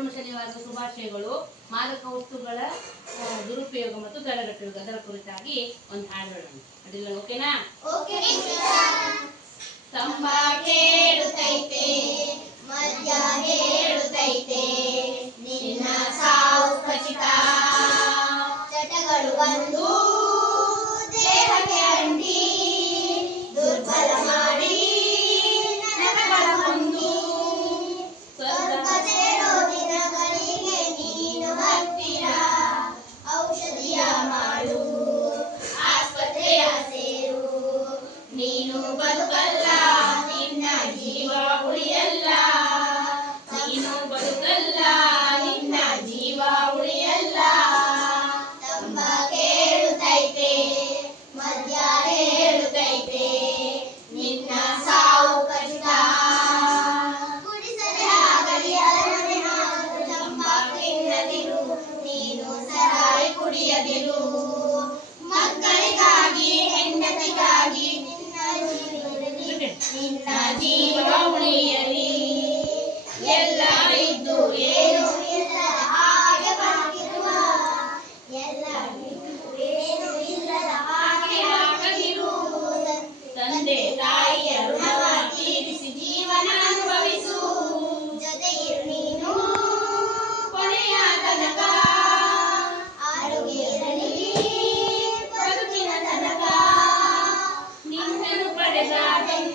ಅರುಣ ಶನಿವಾರದ ಶುಭಾಶಯಗಳು ಮಾದಕ ವಸ್ತುಗಳ ದುರುಪಯೋಗ ಮತ್ತು ತಡೆಗಟ್ಟುವುದು ಅದರ ಕುರಿತಾಗಿ ಒಂದು ಹಾಡು ಹೇಳೋಣ ಅಡಿಲ್ಲ ಓಕೆನಾ ಸಂಭಾಕೆ ನಿನ್ನ ಜೀವ ಉಳಿಯಲಿ. ಎಲ್ಲ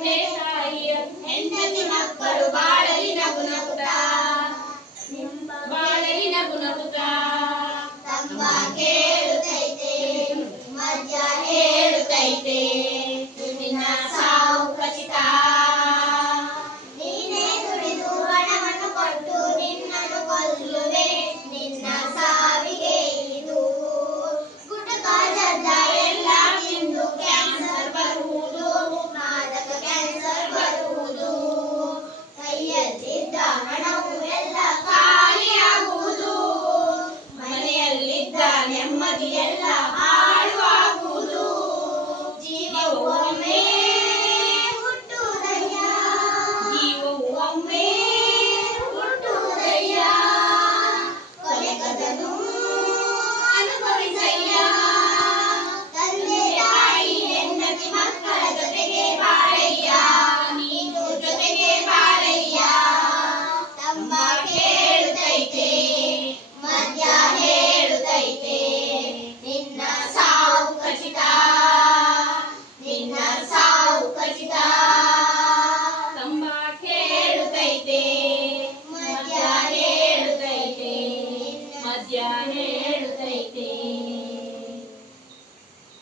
ತಂದೆ ಹೆಂಡತಿ ಮಕ್ಕಳು ಬಾಳಲಿ ನಗು ನಗುತ್ತಾ Yeah.